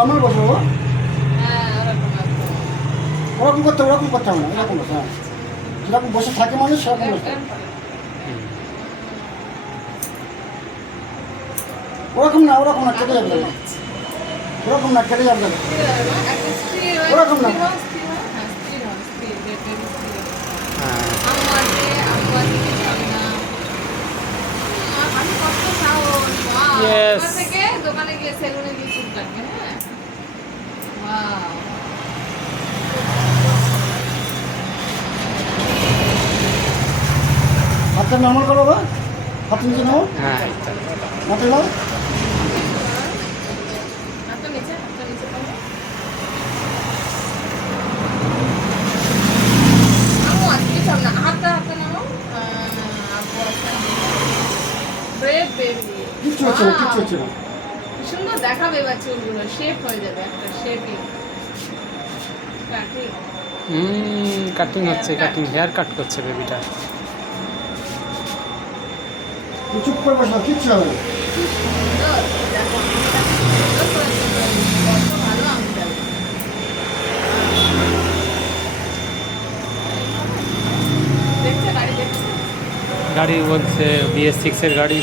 Normal বসো বাবা। হ্যাঁ ওরকম করতে হবে না, এরকম বসে। হ্যাঁ, যেরকম বসে থাকে মানুষ সেরকম বসে। ওরকম না কেটে যাবে না। ওরকম না কেটে যাবে না। ওরকম না। Yes. দোকানে গিয়ে সেলুনে দিয়ে চুল কাটবে। হ্যাঁ, ওয়াও। হাতটা নর্মাল করো বাবা, হাত নিচে নাও, হ্যাঁ, মাথা নাও। হাতটা নিচে করো। আমু আজকে সব না, হাতটা নাও। Brave baby. কিচ্ছু হচ্ছে না। সুন্দর দেখাবে এবার চুলগুলো, শেপ হয়ে যাবে, একটা শেপিং। কাটিং। কাটিং হচ্ছে, হেয়ার কাট করছে বেবিটা। চুপ করে বসো, কিচ্ছু হবে না। কি সুন্দর, দেখো সুন্দর করে কত ভালো আঙ্কেল। দেখছে গাড়ি দেখছে। গাড়ি বলছে BS6 এর গাড়ি।